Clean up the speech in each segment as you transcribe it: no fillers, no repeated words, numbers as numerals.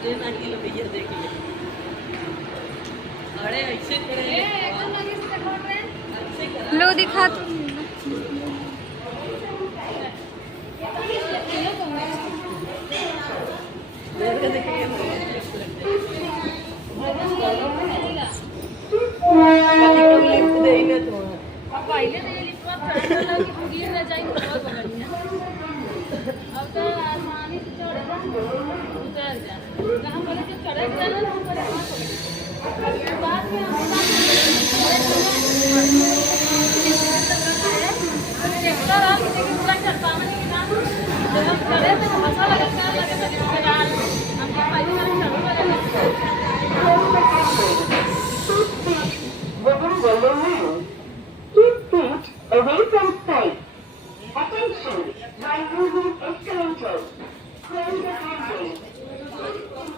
Train आने लो भैया देखिए। अरे ऐसे करे लो दिखा अब तो आसानी से चढ़ेगा उतर जा जहाँ बोले कि चढ़ेगा ना हम बोले हाँ चढ़ेगा बाद में ट्रैक्टर आ लेकिन पूरा चढ़ता नहीं कि ना जब हम चढ़े तो हंसा लगा क्या लगे तो रिश्तेदार हमको पहली बार चढ़ो लगा Keep feet away from sight. Attention, while using escalators, close the handrail.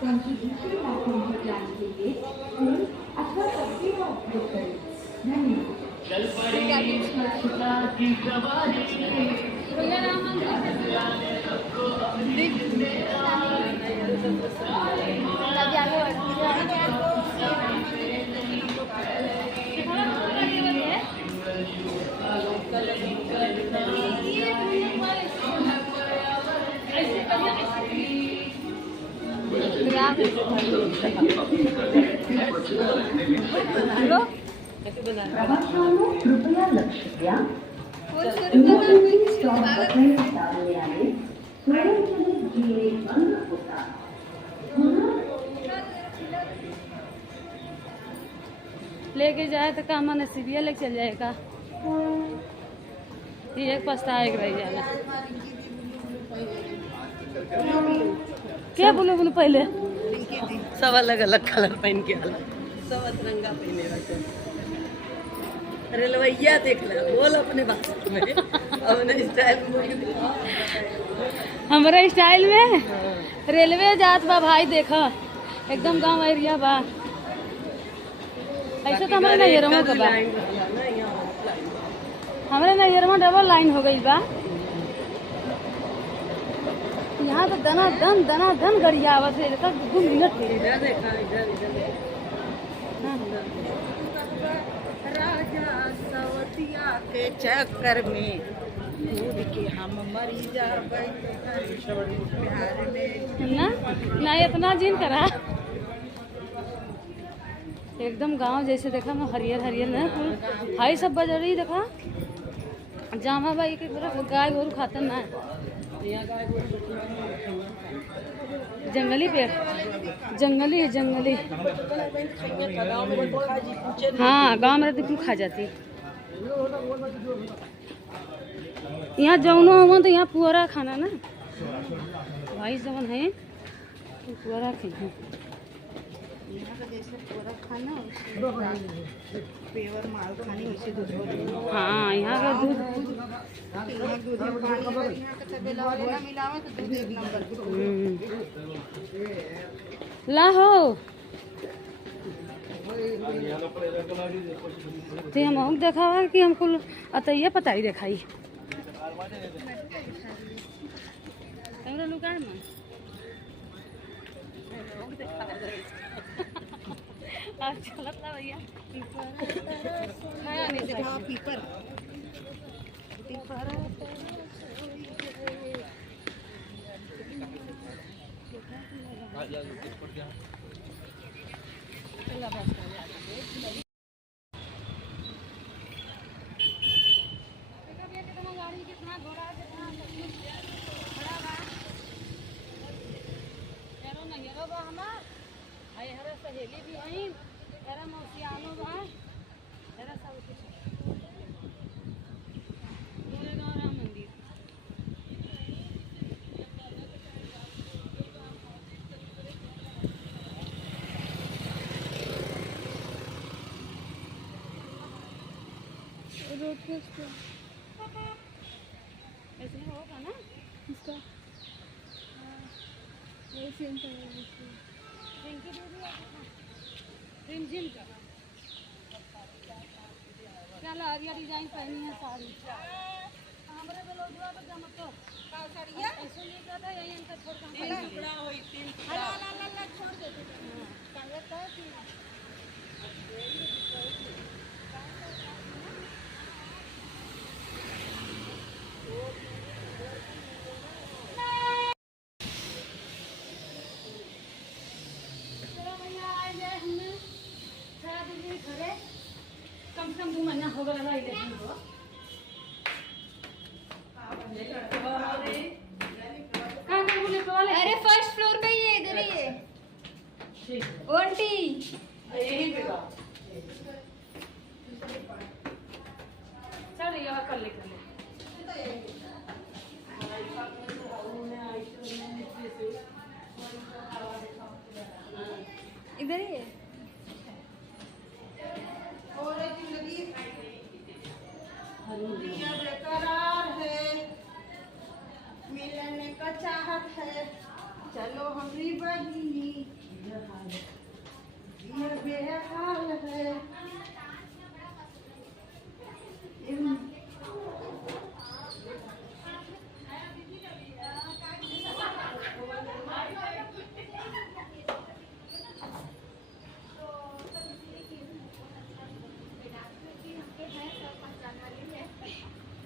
Contribution platform पर जाने के लिए स्कूल अथवा सब्जी का उपयोग करें। धन्यवाद। चल पड़ी स्वच्छता की सवारी। कृपया लक्ष द्या स्टॉप बटन दाबल्याने स्वयंचलित जीवे बंद होतात। लेके जाए तो काम नसीबिया लेके चल जाएगा एक पछताएगा रह जाएगा। क्या बोले बोले पहले सब अलग अलग कलर पहन के अलग सब तिरंगा पहने रखे। रेलवैया देख ले बोल अपने भाषा में अपने स्टाइल में हमारे स्टाइल में रेलवे जात बा भाई देखा एकदम गांव एरिया बा ऐसे तो हमारे नैहरों में बा हमारे नैहरों में डबल लाइन हो गई बा। यहाँ तो दना दन गरिया आवत है 2 मिनट इधर देखा इधर राजा सवतिया के चक्कर में कूद के हम मरी जाबे प्यार में ना इतना जीन करा एकदम गांव जैसे देखा मैं हरियर हरियर ना हाई सब बजरी देखा जामा बाई के तरफ गाय गोरू खातन ना जंगली पेड़ जंगली हाँ गाँव में रहती खा जाती। यहाँ जौनो हो तो यहाँ पुअरा खाना ना भाई जवन है पुअरा खाना पेवर माल खाने वैसे दूध हाँ यहाँ का दूध ला हो तो हम देखा हुआ कि हमको अतैया पता ही दिखाई लुका है आज चलत ला भैया पीपर सहेली भी आई तेरा मौसियानो बा तेरा सब कुछ गोरेगांव राम मंदिर रोड पे ऐसे होगा ना इसका ये सेम रिमझिम का क्या लहरिया डिजाइन पहनी है साड़ी हमारे ब्लाउज तो जमतो ऐसे नहीं कहता यही तो छोड़ के तीन टुकड़ा होई, तीन टुकड़ा। ला छोड़ दे तू। कागज का कि चलो भैया आए जाए हमने सारा दिन घरे कम से कम 2 महीना हो गया इलेक्शन को। कहाँ कहाँ बोले तो वाले? अरे फर्स्ट फ्लोर पे ये इधर ही है आंटी। यही पे का। चल ये कर ले। इधर ही है। और जिंदगी दुनिया बेकरार है, मिलने का चाहत है, चलो हमारी बहिनी ये बेहाल है।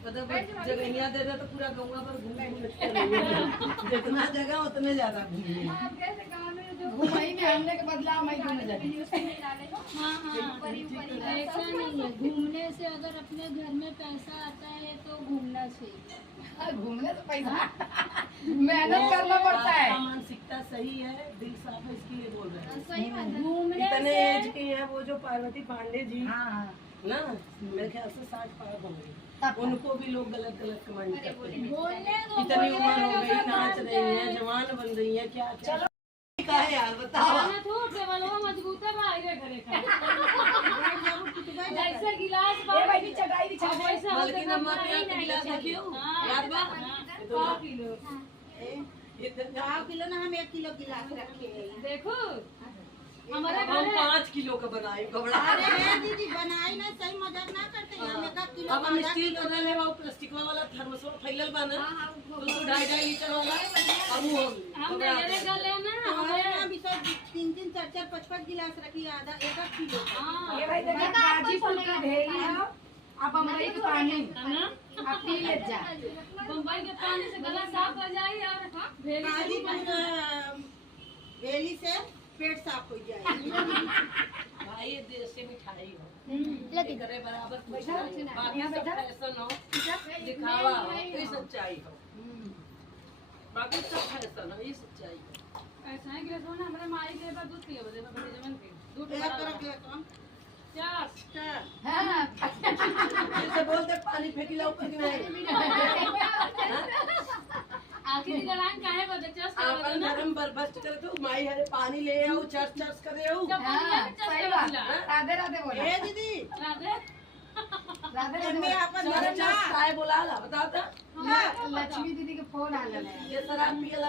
मतलब जगह दे दे तो पूरा गंगा पर घूम जितना जगह उतने ज्यादा घूमिए। घुमाई में हमने के बदला मैं घूमने जाती। हाँ हाँ ऐसा नहीं है, घूमने से अगर अपने घर में पैसा आता है तो घूमना चाहिए। घूमने से पैसा मेहनत करना पड़ता है। मानसिकता सही है, दिल साफ है, इसके लिए बोल रहे हैं। सही बात है। घूमने इतने से एज के हैं वो जो पार्वती पांडे जी हाँ ना, मेरे ख्याल से 60 पार होंगे। उनको भी लोग गलत गलत कमेंट करते हैं। बोलने दो, इतनी बोलने उम्र हो दो, गई, सब नाच बात रही है। हैं, जवान बन रही हैं, क्या क्या का है यार बताओ। खाना तो टेबलवा मजबूत है भाई रे घरे का। जैसे गिलास भाई चटाई बिछा अब वैसे हम बल्कि तो नमक खाना या ही तो नहीं गिलास चाहिए। रखियो, हाँ, याद बा? हाँ, 100 किलो। हाफ किलो ना, हम 1 किलो गिलास रखे हैं। देखो हमारे हम घर 5 किलो का बनाए घबरा। अरे दीदी बनाई ना, सही मजाक ना करते हैं। हम 1 किलो अब हम स्टील का ले वो प्लास्टिक वाला थर्मस फैलल बना, तो 2.5 लीटर वाला, अब वो हम मेरे घर लेना हमारे हमारे यहाँ भी सब 3-3, 4-4, 5-5 गिलास रखी, आधा 1 किलो का। हाँ ये भाई देखिए गाजीपुर का ढेरी है। अब बम्बई का पानी है ना? आप पी ले जा। बम्बई के पानी से गला साफ हो जाए और भेली से भी गाजीपुर बेली से पेट साफ हो जाए। भाई ये देसी मिठाई हो, करे बराबर कुछ नहीं, बाकी सब फैशन हो, दिखावा हो, ये सच्चाई हो। बाकी सब फैशन हो, ये सच्चाई हो। ऐसा है कि सोना हमारे माई के बाद दूध पिए बदे बड़े जमन के दूध एक बड़ा तरह के कम चार हाँ जैसे बोलते पानी फेंकिला ऊपर की नहीं। आखिर गलान काहे बदे चस आपन धर्म बर्बाद करे तो माई हरे पानी ले आओ, चर्च चर्च करे आओ। हाँ सही बात। राधे राधे बोला। ए दीदी राधे राधे राधे में बोला। अपन चर्च धर्म ना चर्च काय बोला ला बताता। लक्ष्मी दीदी के फोन आ गया। ये शराब पियला